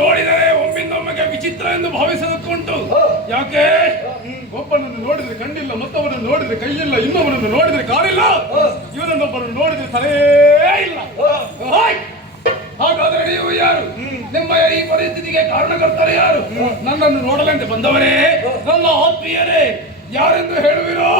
ನೋಡಿದರೆ ಒಮ್ಮಿಂದೊಮ್ಮೆಗೆ ವಿಚಿತ್ರ ಎಂದು ಭಾವಿಸದಕ್ಕುಂಟು. ಯಾಕೆ? ಒಬ್ಬನನ್ನು ನೋಡಿದ್ರೆ ಕಣ್ಣಿಲ್ಲ, ಮತ್ತೊಬ್ಬನನ್ನು ನೋಡಿದ್ರೆ ಕೈಯಿಲ್ಲ, ಇನ್ನೊಬ್ಬನನ್ನು ನೋಡಿದ್ರೆ ಕಾಲಿಲ್ಲ, ಇವನನ್ನೊಬ್ಬನನ್ನು ನೋಡಿದ್ರೆ ತಲೆಯೇ ಇಲ್ಲ. ಹಾಗಾದರೆ ನೀವು ಯಾರು? ನಿಮ್ಮ ಈ ಪರಿಸ್ಥಿತಿಗೆ ಕಾರಣಕರ್ತರು ಯಾರು? ನನ್ನನ್ನು ನೋಡಲೆಂದು ಬಂದವರೇ, ನನ್ನ ಆತ್ಮೀಯರೇ, ಯಾರೆಂದು ಹೇಳುವಿರೋ?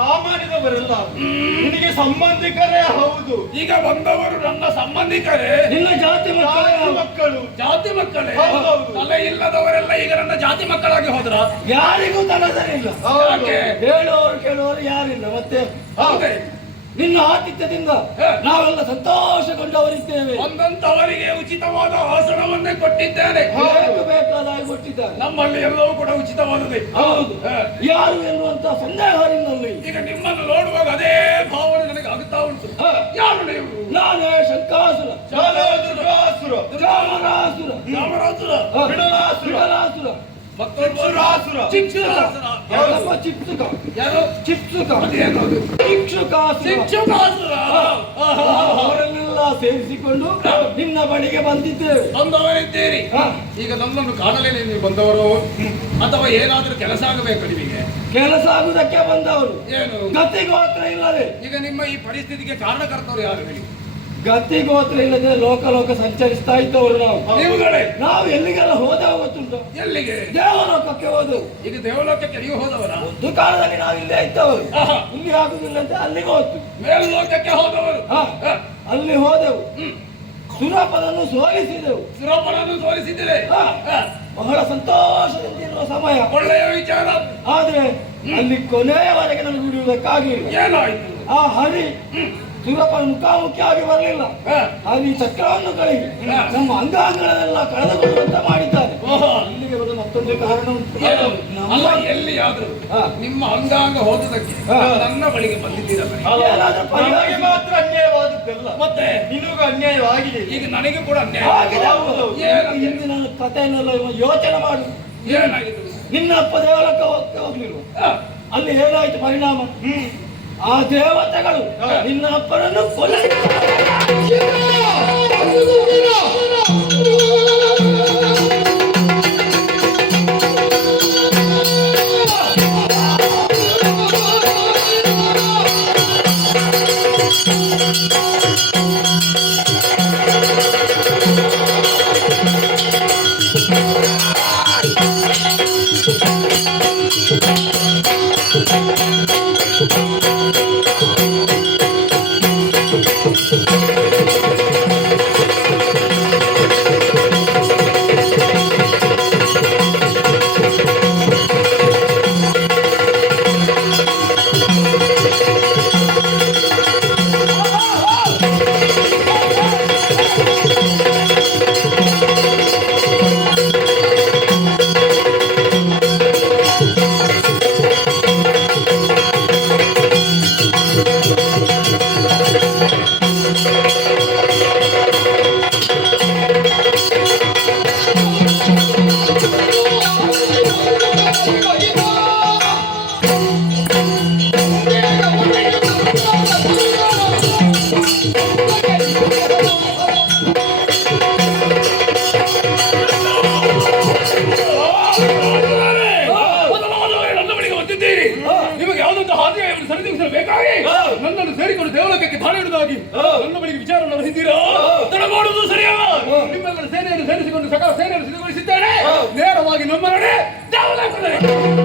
ಸಾಮಾನ್ಯದವರೆಲ್ಲ ನಿನಗೆ ಸಂಬಂಧಿಕರೇ ಹೌದು. ಈಗ ಬಂದವರು ನನ್ನ ಸಂಬಂಧಿಕರೇ, ನಿನ್ನ ಜಾತಿ ಮಕ್ಕಳು. ಜಾತಿ ಮಕ್ಕಳೇ? ತಲೆ ಇಲ್ಲದವರೆಲ್ಲ ಈಗ ನನ್ನ ಜಾತಿ ಮಕ್ಕಳಾಗಿ ಹೋದ್ರ? ಯಾರಿಗೂ ತಲೆದರಿಲ್ಲ. ಹೇಳೋರು ಕೇಳೋರು ಯಾರಿಲ್ಲ. ಮತ್ತೆ ಹೌದೇ? ನಿನ್ನ ಆತಿಥ್ಯದಿಂದ ನಾವೆಲ್ಲ ಸಂತೋಷಗೊಂಡವರಿದ್ದೇವೆ. ಬಂದಂತವರಿಗೆ ಉಚಿತವಾದ ಆಸನವನ್ನೇ ಕೊಟ್ಟಿದ್ದೇನೆ. ಬೇಕಾದಾಗ ಕೊಟ್ಟಿದ್ದಾರೆ. ನಮ್ಮಲ್ಲಿ ಎಲ್ಲವೂ ಕೂಡ ಉಚಿತವಾದದೆ. ಹೌದು. ಯಾರು ಎನ್ನುವಂತ ಸಂದೇಹದಲ್ಲಿ ಈಗ ನಿಮ್ಮನ್ನು ನೋಡುವಾಗ ಅದೇ ಭಾವನೆ ನನಗೆ ಆಗುತ್ತಾ ಉಂಟು. ಯಾರು ನೀವು? ನಾನೇ ಶಂಕಾಸುರ, ರಾಮರಾಸುರ, ಅವರನ್ನೆಲ್ಲ ಸೇರಿಸಿಕೊಂಡು ನಿನ್ನ ಬಳಿಗೆ ಬಂದಿದ್ದೇವೆ. ಬಂದವರಿದ್ದೀರಿ. ಈಗ ನನ್ನನ್ನು ಕಾಣಲೇನೆ ನೀವು ಬಂದವರು, ಅಥವಾ ಏನಾದ್ರೂ ಕೆಲಸ ಆಗಬೇಕು ನಿಮಗೆ? ಕೆಲಸ ಆಗುವುದಕ್ಕೆ ಬಂದವರು. ಏನು ಗತಿಗೋತ್ರ ಇಲ್ಲದೆ? ಈಗ ನಿಮ್ಮ ಈ ಪರಿಸ್ಥಿತಿಗೆ ಕಾರಣಕರ್ತವರು ಯಾರು ಹೇಳಿ? ಗತಿಗೋತ್ರ ಇಲ್ಲದೆ ಲೋಕ ಸಂಚರಿಸ್ತಾ ಇದ್ದವರು ನಾವು. ನೀವುಗಳೇ? ನಾವು ಎಲ್ಲಿಗೆಲ್ಲ ಹೋದವ ಗೊತ್ತುಂಟು? ಎಲ್ಲಿಗೆ? ದೇವಲೋಕಕ್ಕೆ ಹೋದವು. ಈಗ ದೇವಲೋಕಕ್ಕೆ ನೀವು ಹೋದವರ? ಒಂದು ಕಾಲದಲ್ಲಿ ನಾವು ಇಲ್ಲೇ ಇದ್ದವರು. ಇಲ್ಲಿ ಆಗುದಿಲ್ಲ ಅಂತ ಅಲ್ಲಿಗೆ ಹೋದ್ದು. ಮೇಲ್ಲೋಕಕ್ಕೆ ಹೋದವರು? ಅಲ್ಲಿ ಹೋದೆವು. ಸುರಪನನ್ನು ಸೋಲಿಸಿದೆವು. ಸುರಪನನ್ನು ಸೋಲಿಸಿದರೆ ಬಹಳ ಸಂತೋಷದಿಂದಿರುವ ಸಮಯ. ಒಳ್ಳೆಯ ವಿಚಾರ. ಆದ್ರೆ ಅಲ್ಲಿ ಕೊನೆಯವರೆಗೆ ನಮಗೆ ಬಿಡುವುದಕ್ಕಾಗಿಲ್ಲ. ಏನಾಯ್ತು? ಆ ಹರಿ ಸುರಪನ ಮುಖಾಮುಖಿ ಆಗಿ ಬರಲಿಲ್ಲ. ಅಲ್ಲಿ ಚಕ್ರವನ್ನು ಕಳೆದು ನಮ್ಮ ಅಂಗಾಂಗಗಳನ್ನೆಲ್ಲ ಕಳೆದುಕೊಳ್ಳುವಂತ ಮಾಡಿದ್ದಾರೆ. ಇಲ್ಲಿಗೆ ಬರುವ ಮತ್ತೊಂದು ಕಾರಣ ಉಂಟು. ಎಲ್ಲಿಯಾದ್ರೂ ನಿಮ್ಮ ಅಂಗಾಂಗ ಹೋದದಕ್ಕೆ ನನ್ನ ಬಳಿಗೆ ಬಂದಿದ್ದೀರಲ್ಲ, ಮಾತ್ರ ಅನ್ಯಾಯವಾದದ್ದಲ್ಲ. ಮತ್ತೆ ನಿನಗೂ ಅನ್ಯಾಯವಾಗಿದೆ. ಈಗ ನನಗೆ ಕೂಡ ಅನ್ಯಾಯ ಆಗಿದೆ. ಇಂದಿನ ಕಥೆಯನ್ನೆಲ್ಲ ಯೋಚನೆ ಮಾಡು. ಏನಾಗಿತ್ತು? ನಿನ್ನ ಅಪ್ಪ ದೇವಲೋಕಕ್ಕೆ ಹೋಗ್ಲಿಲ್ವ? ಅಲ್ಲಿ ಏನಾಯ್ತು ಪರಿಣಾಮ? ಆ ದೇವತೆಗಳು ನಿನ್ನ ಅಪ್ಪನನ್ನು ಕೊಲೆ ನನ್ನನ್ನು ಸೇರಿಕೊಂಡು ದೇವಲೋಕಕ್ಕೆ ದಾಳಿ ಹಿಡಿದಾಗಿ ನನ್ನ ಬಳಿಗೆ ವಿಚಾರವನ್ನು ವಹಿಸಿದ್ದೀರಾ? ತಡ ಮಾಡುವುದು ಸರಿಯಲ್ಲ. ನಿಮ್ಮೆಲ್ಲರ ಸೇನೆಯನ್ನು ಸೇರಿಸಿಕೊಂಡು ಸಕಲ ಸೇನೆಯನ್ನು ಸಿದ್ಧಗೊಳಿಸಿದ್ದೇನೆ. ನೇರವಾಗಿ ನಮ್ಮ ನಡೆ ದೇವಲೋಕದಲ್ಲಿ